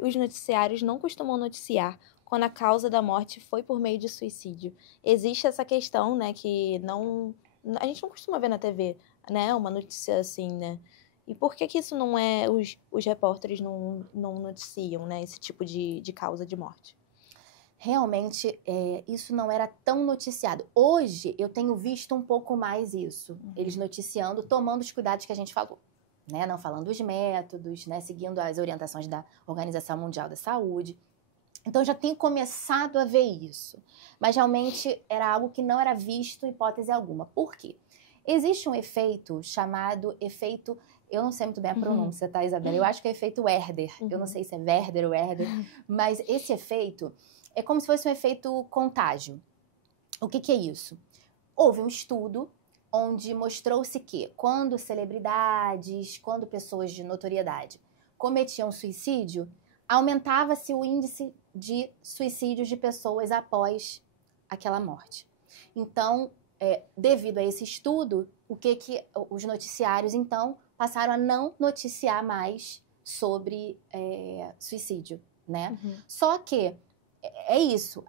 os noticiários não costumam noticiar quando a causa da morte foi por meio de suicídio? Existe essa questão, né, que a gente não costuma ver na TV, né, uma notícia assim, né? E por que isso não é, os repórteres não noticiam, né, esse tipo de causa de morte? Realmente, isso não era tão noticiado. Hoje, eu tenho visto um pouco mais isso. Eles noticiando, tomando os cuidados que a gente falou. Né? Não falando os métodos, né? Seguindo as orientações da Organização Mundial da Saúde. Então, já tenho começado a ver isso. Mas, realmente, era algo que não era visto em hipótese alguma. Por quê? Existe um efeito chamado efeito... Eu não sei muito bem a pronúncia, tá, Isabela? Eu acho que é efeito Werder. Eu não sei se é Werder ou Werder. Mas esse efeito é como se fosse um efeito contágio. O que é isso? Houve um estudo onde mostrou-se que quando celebridades, quando pessoas de notoriedade cometiam suicídio, aumentava-se o índice de suicídios de pessoas após aquela morte. Então, devido a esse estudo, o que os noticiários, então, passaram a não noticiar mais sobre suicídio, né? Só que é isso,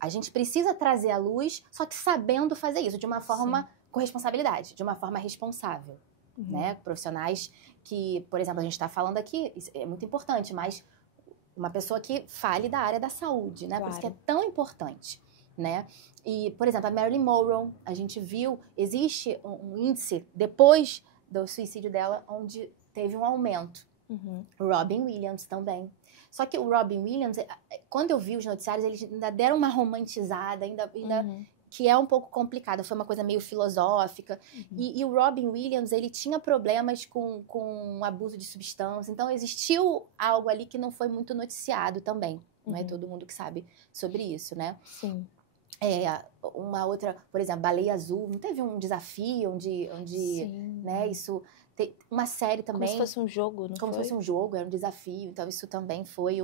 a gente precisa trazer à luz, só que sabendo fazer isso de uma forma com responsabilidade, de uma forma responsável, né? Profissionais que, por exemplo, a gente está falando aqui, isso é muito importante, mas uma pessoa que fale da área da saúde, né? Claro. Por isso que é tão importante, né? E, por exemplo, a Marilyn Monroe, a gente viu, existe um índice depois do suicídio dela, onde teve um aumento. Robin Williams também. Só que o Robin Williams, quando eu vi os noticiários, eles ainda deram uma romantizada, que é um pouco complicada, foi uma coisa meio filosófica. E o Robin Williams, ele tinha problemas com abuso de substância, então existiu algo ali que não foi muito noticiado também. Não é todo mundo que sabe sobre isso, né? Sim. Uma outra, por exemplo, Baleia Azul, não teve um desafio onde né, isso... Uma série também... Como se fosse um jogo, não foi? Como se fosse um jogo, era um desafio. Então, isso também foi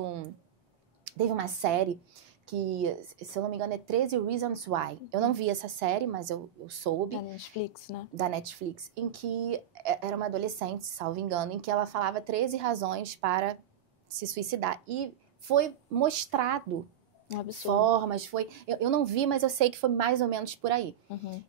Teve uma série que, se eu não me engano, é 13 Reasons Why. Eu não vi essa série, mas eu soube. Da Netflix, né? Da Netflix. Em que era uma adolescente, salvo engano, em que ela falava 13 razões para se suicidar. E foi mostrado... formas, eu não vi, mas eu sei que foi mais ou menos por aí.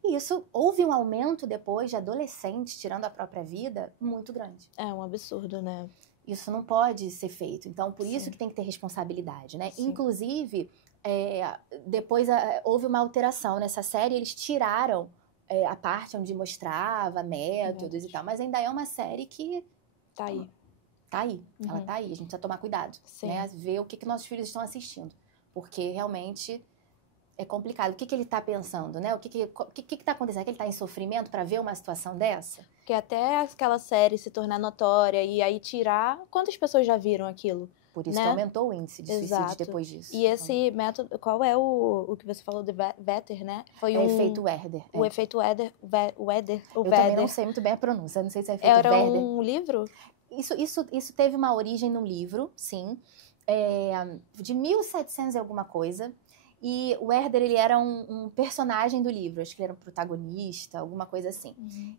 E isso, houve um aumento depois de adolescentes tirando a própria vida muito grande. É um absurdo, né? Isso não pode ser feito. Então, por isso que tem que ter responsabilidade, né? Sim. Inclusive, depois houve uma alteração nessa série, eles tiraram a parte onde mostrava métodos e tal, mas ainda é uma série que... Tá aí. Tá aí, ela tá aí. A gente precisa tomar cuidado, né? Ver o que nossos filhos estão assistindo. Porque realmente é complicado. O que ele está pensando, né? O que está acontecendo? Que ele está em sofrimento para ver uma situação dessa? Porque até aquela série se tornar notória e aí tirar... Quantas pessoas já viram aquilo? Por isso que aumentou o índice de suicídio depois disso. E esse método... Qual é o que você falou de Werder, né? Foi o efeito Werder. O efeito Werder. Eu também não sei muito bem a pronúncia. Não sei se é efeito Era Werder. um livro? Isso teve uma origem num livro, sim. De 1700 e alguma coisa, e o Werder, ele era um personagem do livro, acho que ele era um protagonista, alguma coisa assim.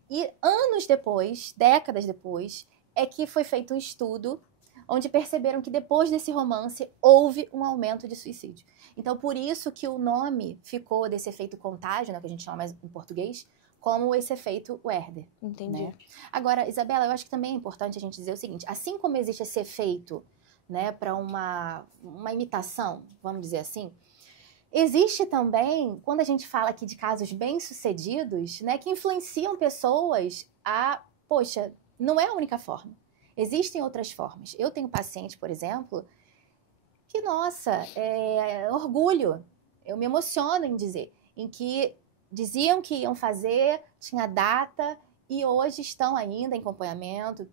E anos depois, décadas depois, é que foi feito um estudo onde perceberam que depois desse romance houve um aumento de suicídio. Então, por isso que o nome ficou desse efeito contágio, né, que a gente chama mais em português, como esse efeito Werder. Entendi. Né? Agora, Isabela, eu acho que também é importante a gente dizer o seguinte, assim como existe esse efeito, né, para uma imitação, vamos dizer assim, existe também, quando a gente fala aqui de casos bem-sucedidos, né, que influenciam pessoas poxa, não é a única forma. Existem outras formas. Eu tenho paciente, por exemplo, que, nossa, orgulho, eu me emociono em dizer, em que diziam que iam fazer, tinha data, e hoje estão ainda em acompanhamento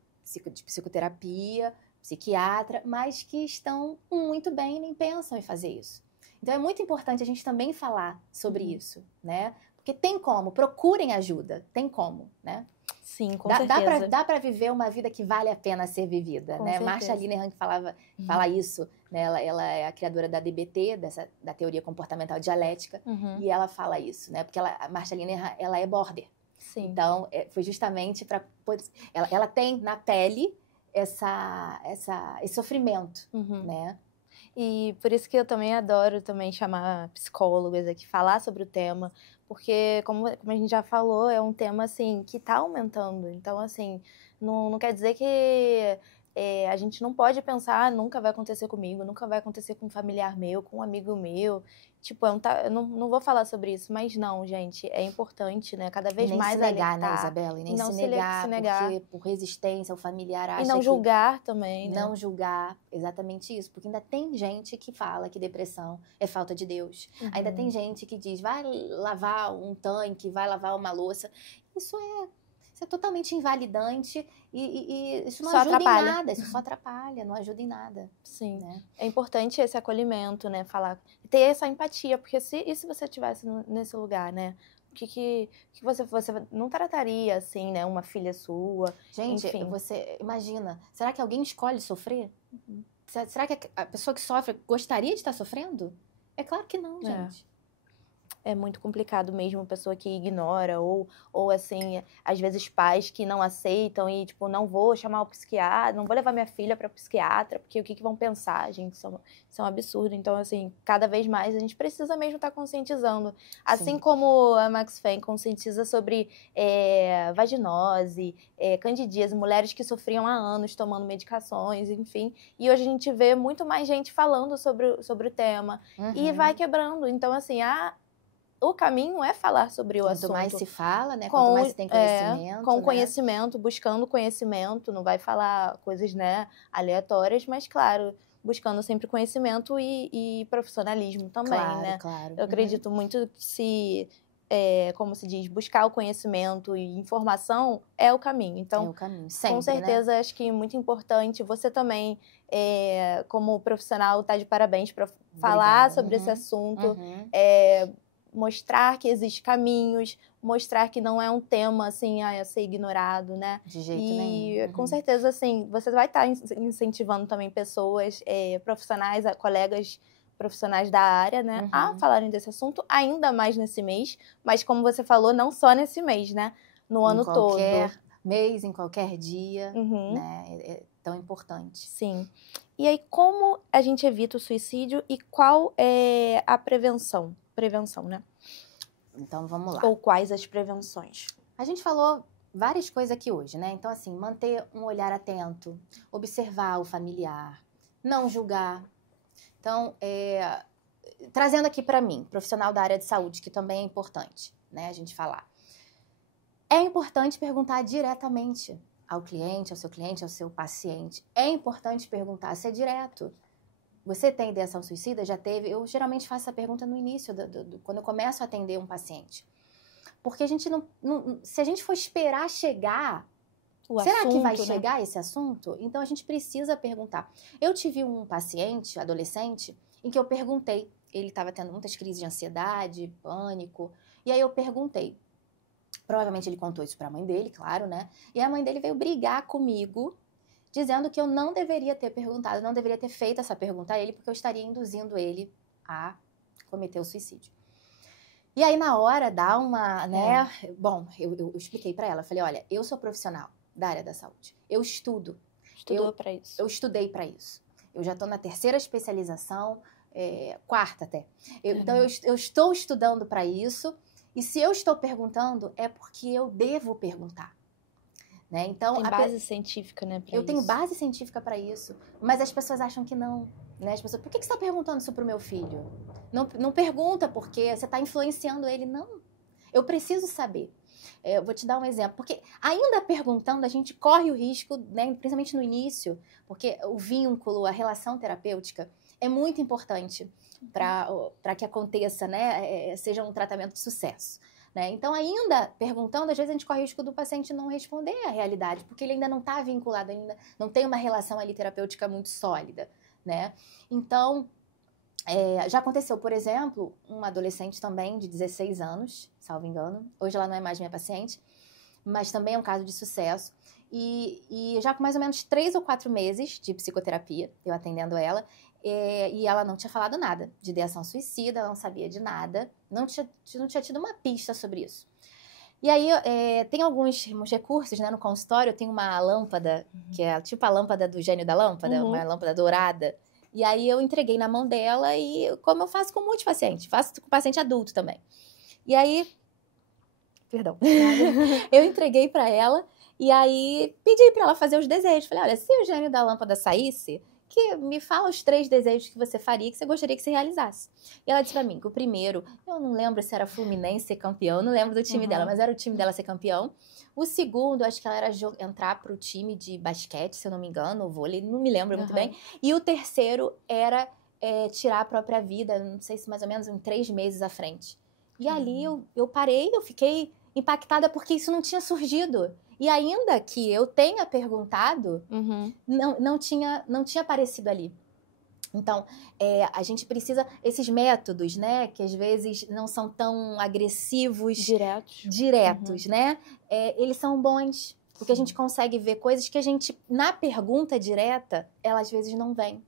de psicoterapia, psiquiatra, mas que estão muito bem e nem pensam em fazer isso. Então, é muito importante a gente também falar sobre isso, né? Porque tem como, procurem ajuda, tem como, né? Sim, com certeza. Dá para viver uma vida que vale a pena ser vivida, com né? certeza. Marsha Linehan fala isso, né? Ela é a criadora da DBT, da teoria comportamental dialética, e ela fala isso, né? Porque a Marsha Linehan, ela é border. Sim. Então, foi justamente para... Ela tem na pele esse sofrimento, né? E por isso que eu também adoro chamar psicólogas aqui, falar sobre o tema, porque, como a gente já falou, é um tema, assim, que está aumentando. Então, assim, não quer dizer que a gente não pode pensar, nunca vai acontecer comigo, nunca vai acontecer com um familiar meu, com um amigo meu. Tipo, eu não vou falar sobre isso, mas não, gente, é importante, né? Cada vez mais se negar, alertar, né, Isabela? E nem não se negar, porque por resistência, o familiar acha e não julgar também, né? Não julgar, exatamente isso. Porque ainda tem gente que fala que depressão é falta de Deus. Ainda tem gente que diz, vai lavar um tanque, vai lavar uma louça. isso é totalmente invalidante e isso não Só ajuda atrapalha. em nada, isso só atrapalha, não ajuda em nada. Sim. Né? É importante esse acolhimento, né? Falar, ter essa empatia, porque e se você estivesse nesse lugar, né? O que você não trataria assim, né? Uma filha sua, Gente, enfim. você imagina, será que alguém escolhe sofrer? Será que a pessoa que sofre gostaria de estar sofrendo? É claro que não, gente. É muito complicado mesmo, pessoa que ignora, ou assim, às vezes pais que não aceitam e, tipo, não vou chamar o psiquiatra, não vou levar minha filha para psiquiatra, porque o que vão pensar, gente? Isso é um absurdo. Então, assim, cada vez mais a gente precisa mesmo estar conscientizando. Assim Sim. como a Max Feng conscientiza sobre vaginose, candidíase, mulheres que sofriam há anos tomando medicações, enfim. E hoje a gente vê muito mais gente falando sobre o tema. E vai quebrando. Então, assim, o caminho é falar sobre o assunto. Quanto mais se fala, né? Quanto mais se tem conhecimento. Com né? conhecimento, buscando conhecimento, não vai falar coisas, né, aleatórias, mas, claro, buscando sempre conhecimento e profissionalismo também, claro, né? Claro. Eu acredito muito que como se diz, buscar o conhecimento e informação é o caminho. Então, é o caminho, sempre, com certeza, né? acho que é muito importante. Você também, como profissional, tá de parabéns para falar sobre esse assunto. Mostrar que existem caminhos, mostrar que não é um tema, assim, a ser ignorado, né? De jeito nenhum. E, com certeza, assim, você vai estar incentivando também pessoas, profissionais, colegas profissionais da área, né? A falarem desse assunto, ainda mais nesse mês. Mas, como você falou, não só nesse mês, né? No ano todo. Em qualquer mês, em qualquer dia, né? É tão importante. Sim. E aí, como a gente evita o suicídio e qual é a prevenção? Prevenção, né? Então, vamos lá. Ou quais as prevenções? A gente falou várias coisas aqui hoje, né? Então, assim, manter um olhar atento, observar o familiar, não julgar. Então, trazendo aqui para mim, profissional da área de saúde, que também é importante, né? A gente falar. É importante perguntar diretamente ao cliente, ao seu paciente. É importante perguntar, ser direto. Você tem ideação suicida? Já teve? Eu geralmente faço essa pergunta no início, quando eu começo a atender um paciente. Porque a gente não se a gente for esperar chegar, será que vai chegar esse assunto? Então, a gente precisa perguntar. Eu tive um paciente, adolescente, em que eu perguntei. Ele estava tendo muitas crises de ansiedade, pânico. E aí eu perguntei. Provavelmente ele contou isso para a mãe dele, claro, né? E a mãe dele veio brigar comigo, dizendo que eu não deveria ter perguntado, não deveria ter feito essa pergunta a ele, porque eu estaria induzindo ele a cometer o suicídio. E aí, na hora, dá uma, né? Bom, eu expliquei para ela, falei, olha, eu sou profissional da área da saúde, eu estudo. Estudou para isso. Eu estudei para isso. Eu já estou na 3ª especialização, 4ª até. Então, eu estou estudando para isso, e se eu estou perguntando, é porque eu devo perguntar. Né? Então, tem base científica, né, para isso. Eu tenho base científica para isso, mas as pessoas acham que não. Né? As pessoas, por que você está perguntando isso para o meu filho? Não pergunta porque você está influenciando ele. Não, eu preciso saber. Eu vou te dar um exemplo, porque ainda perguntando, a gente corre o risco, né, principalmente no início, porque o vínculo, a relação terapêutica é muito importante para que aconteça, né, seja um tratamento de sucesso. Né? Então, ainda perguntando, às vezes a gente corre o risco do paciente não responder à realidade, porque ele ainda não está vinculado, ainda não tem uma relação ali terapêutica muito sólida. Né? Então, já aconteceu, por exemplo, uma adolescente também de 16 anos, salvo engano, hoje ela não é mais minha paciente, mas também é um caso de sucesso, e já com mais ou menos 3 ou 4 meses de psicoterapia, eu atendendo ela, e ela não tinha falado nada de ideação suicida, ela não sabia de nada, não tinha tido uma pista sobre isso. E aí, tem alguns recursos, né, no consultório, tem uma lâmpada, que é tipo a lâmpada do gênio da lâmpada, uma lâmpada dourada, e aí eu entreguei na mão dela, e como eu faço com muitos pacientes, faço com paciente adulto também. E aí, perdão, eu entreguei para ela, e aí pedi para ela fazer os desejos. Falei, olha, se o gênio da lâmpada saísse, que me fala os 3 desejos que você faria, que você gostaria que você realizasse. E ela disse pra mim que o primeiro, eu não lembro se era Fluminense ser campeão, não lembro do time dela, mas era o time dela ser campeão. O segundo, acho que ela era entrar pro time de basquete, se eu não me engano, ou vôlei, não me lembro muito bem. E o terceiro era tirar a própria vida, não sei se mais ou menos em 3 meses à frente. E ali eu parei, eu fiquei impactada porque isso não tinha surgido. E ainda que eu tenha perguntado, não tinha aparecido ali. Então, a gente precisa, esses métodos, né, que às vezes não são tão agressivos, diretos, né, eles são bons, porque a gente consegue ver coisas que a gente, na pergunta direta, ela às vezes não vem.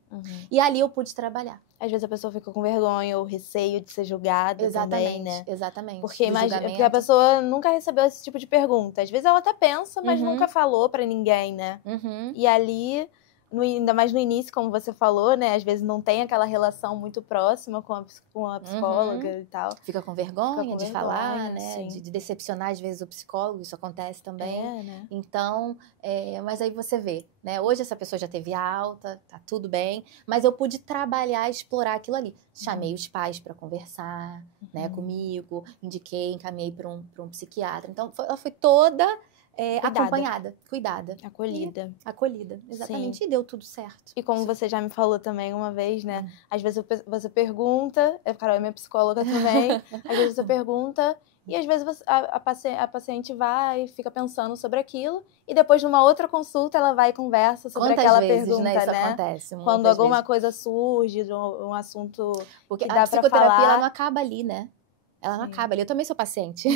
E ali eu pude trabalhar. Às vezes a pessoa fica com vergonha ou receio de ser julgada também, né? Exatamente. Porque a pessoa nunca recebeu esse tipo de pergunta. Às vezes ela até pensa, mas nunca falou pra ninguém, né? E ali, ainda mais no início, como você falou, né? Às vezes não tem aquela relação muito próxima com a psicóloga e tal. Fica com vergonha de falar, né? De decepcionar, às vezes, o psicólogo. Isso acontece também. Né? Então, mas aí você vê, né? Hoje essa pessoa já teve alta, tá tudo bem. Mas eu pude trabalhar, explorar aquilo ali. Chamei os pais para conversar, né? Comigo. Indiquei, encaminhei para um psiquiatra. Então, ela foi toda... acompanhada, cuidada. Acolhida, exatamente. Sim. E deu tudo certo. E como você já me falou também uma vez, né? Às vezes você pergunta, Carol é minha psicóloga também, às vezes você pergunta e às vezes a paciente vai e fica pensando sobre aquilo e depois numa outra consulta ela vai e conversa sobre aquela pergunta, né? Isso né? acontece. Quando alguma coisa surge, um assunto porque que dá a psicoterapia pra falar. Ela não acaba ali, né? Ela não acaba ali. Eu também sou paciente.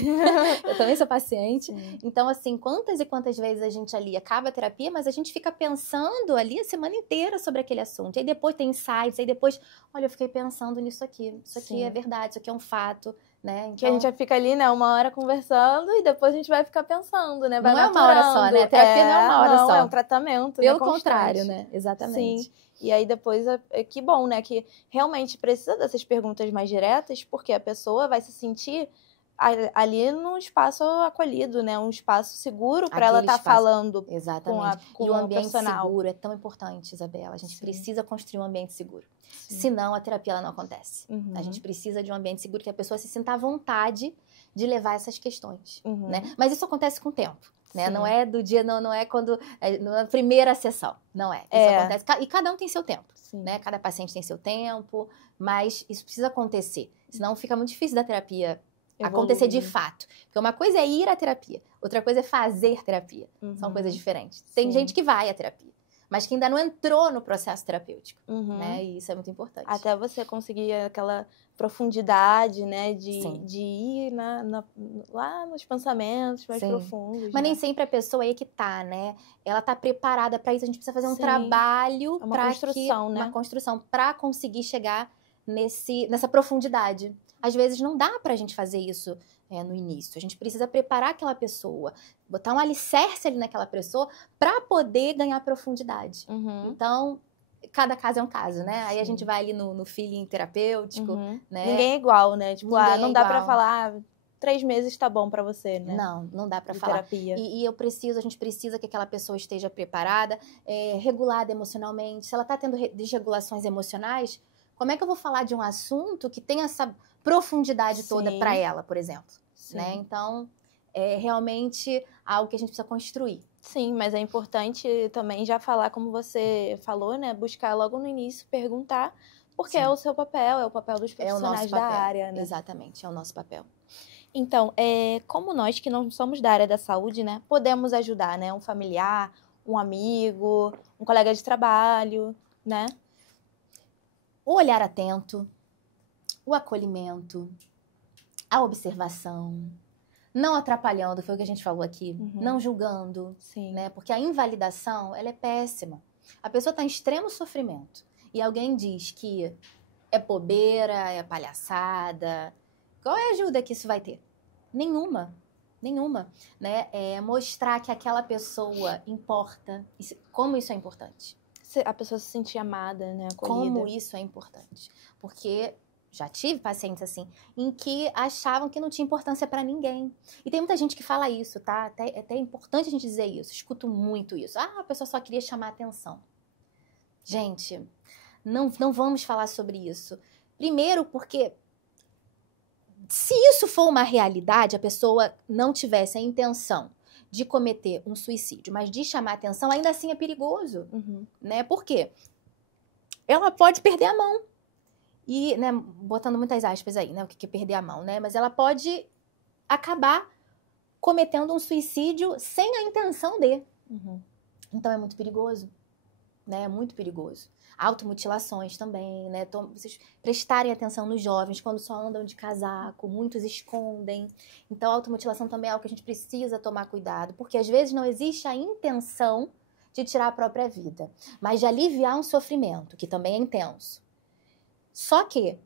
Então, assim, quantas e quantas vezes a gente ali acaba a terapia, mas a gente fica pensando ali a semana inteira sobre aquele assunto. E aí depois tem insights, aí depois, olha, eu fiquei pensando nisso aqui. Isso aqui é verdade, isso aqui é um fato, né? Então, que a gente já fica ali, né, uma hora conversando e depois a gente vai ficar pensando, né? Vai não é uma hora só, né? A terapia não é uma hora só. É um tratamento, Pelo contrário, né? Exatamente. Sim. E aí depois, que bom, né? Que realmente precisa dessas perguntas mais diretas, porque a pessoa vai se sentir ali num espaço acolhido, né? Um espaço seguro para ela estar falando. Exatamente. Com e o ambiente profissional. Seguro é tão importante, Isabela. A gente precisa construir um ambiente seguro. Senão a terapia ela não acontece. A gente precisa de um ambiente seguro que a pessoa se sinta à vontade de levar essas questões, né? Mas isso acontece com o tempo. Né? Não é do dia, não é quando... na primeira sessão, não é. Isso acontece. E cada um tem seu tempo, né? Cada paciente tem seu tempo, mas isso precisa acontecer. Senão fica muito difícil da terapia acontecer de fato. Porque uma coisa é ir à terapia, outra coisa é fazer terapia. São coisas diferentes. Tem gente que vai à terapia, mas que ainda não entrou no processo terapêutico, né? E isso é muito importante. Até você conseguir aquela profundidade, né? De ir lá nos pensamentos mais profundos. Mas nem sempre a pessoa aí que tá, né? Ela tá preparada para isso. A gente precisa fazer um trabalho uma construção, né? Uma construção para conseguir chegar nessa profundidade. Às vezes não dá pra gente fazer isso no início. A gente precisa preparar aquela pessoa, botar um alicerce ali naquela pessoa para poder ganhar profundidade. Então, cada caso é um caso, né? Aí a gente vai ali no feeling terapêutico, né? Ninguém é igual, né? Tipo, não dá pra falar 3 meses tá bom pra você, né? Não dá pra falar. Terapia. E a gente precisa que aquela pessoa esteja preparada, regulada emocionalmente. Se ela tá tendo desregulações emocionais, como é que eu vou falar de um assunto que tem essa profundidade toda para ela, por exemplo? Né? Então, é realmente algo que a gente precisa construir. Sim, mas é importante também já falar, como você falou, né? Buscar logo no início, perguntar, porque é o seu papel, é o papel dos profissionais da área, né? Exatamente, é o nosso papel. Então, como nós que não somos da área da saúde, né? Podemos ajudar, né? Um familiar, um amigo, um colega de trabalho, né? O olhar atento, o acolhimento, a observação, não atrapalhando, foi o que a gente falou aqui, não julgando, né? Porque a invalidação, ela é péssima. A pessoa está em extremo sofrimento e alguém diz que é bobeira, é palhaçada. Qual é a ajuda que isso vai ter? Nenhuma, né? Mostrar que aquela pessoa importa, como isso é importante. A pessoa se sentir amada, né? Acolhida. Como isso é importante. Porque já tive pacientes assim, em que achavam que não tinha importância para ninguém. E tem muita gente que fala isso, tá? Até é importante a gente dizer isso. Escuto muito isso. A pessoa só queria chamar atenção. Gente, não vamos falar sobre isso. Primeiro porque se isso for uma realidade, a pessoa não tivesse a intenção de cometer um suicídio, mas de chamar atenção, ainda assim é perigoso, né? Por quê? Ela pode perder a mão. E, né, botando muitas aspas aí, né? O que é perder a mão, né? Mas ela pode acabar cometendo um suicídio sem a intenção de. Uhum. Então é muito perigoso, né? É muito perigoso. Automutilações também, né? Vocês prestarem atenção nos jovens, quando só andam de casaco, muitos escondem. Então, a automutilação também é algo que a gente precisa tomar cuidado, porque às vezes não existe a intenção de tirar a própria vida, mas de aliviar um sofrimento, que também é intenso. Só que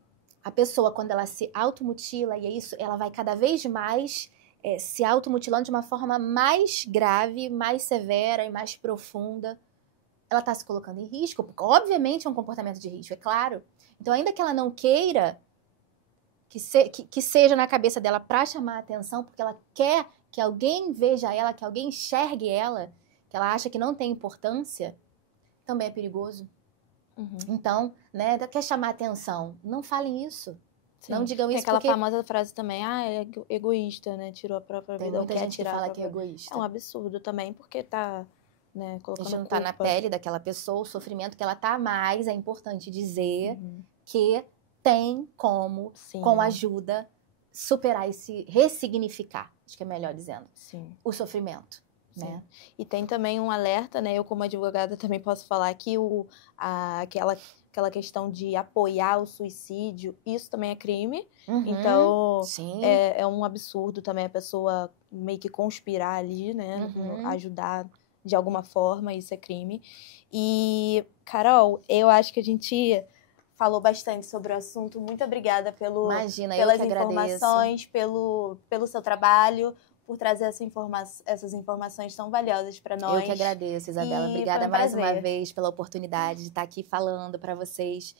a pessoa, quando ela se automutila, e é isso, ela vai cada vez mais se automutilando de uma forma mais grave, mais severa e mais profunda. Ela está se colocando em risco, porque obviamente é um comportamento de risco, é claro. Então, ainda que ela não queira que seja na cabeça dela para chamar a atenção, porque ela quer que alguém veja ela, que alguém enxergue ela, que ela acha que não tem importância, também é perigoso. Uhum. Então, né, quer chamar atenção, não falem isso. Sim. Não digam Tem isso aquela porque... famosa frase também, é egoísta, né? Tirou a própria Tem vida, ou muita quer gente que tirar a fala que é própria... egoísta. É um absurdo também, porque tá, né, A colocando gente não tá na culpa. pele daquela pessoa, o sofrimento que ela tá, mas é importante dizer Uhum. que tem como, Sim. com ajuda, superar esse, ressignificar, acho que é melhor dizendo, Sim. o sofrimento, né? E tem também um alerta, né? Eu, como advogada, também posso falar que aquela questão de apoiar o suicídio, isso também é crime. Uhum, então, sim. é um absurdo também a pessoa meio que conspirar ali, né? Uhum. Ajudar de alguma forma, isso é crime. E, Carol, eu acho que a gente falou bastante sobre o assunto. Muito obrigada Imagina, pelas eu que informações, pelo seu trabalho, por trazer essas informações tão valiosas para nós. Eu que agradeço, Isabela. E Obrigada foi um mais uma prazer. vez pela oportunidade de estar aqui falando para vocês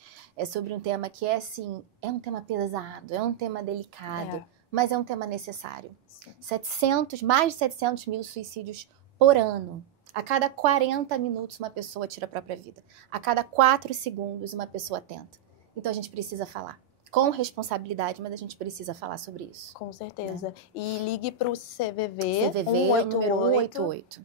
sobre um tema que é, assim, é um tema pesado, é um tema delicado, mas é um tema necessário. 700, mais de 700 mil suicídios por ano. A cada 40 minutos uma pessoa tira a própria vida. A cada 4 segundos uma pessoa tenta. Então a gente precisa falar. Com responsabilidade, mas a gente precisa falar sobre isso. Com certeza. Né? E ligue para o CVV, número 188.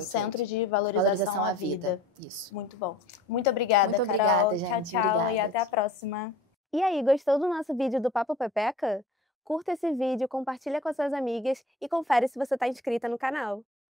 Centro de Valorização à Vida. Isso. Muito bom. Muito obrigada, Muito Carol. obrigada, gente. Tchau, obrigada. E até a próxima. E aí, gostou do nosso vídeo do Papo Pepeca? Curta esse vídeo, compartilha com as suas amigas e confere se você está inscrita no canal.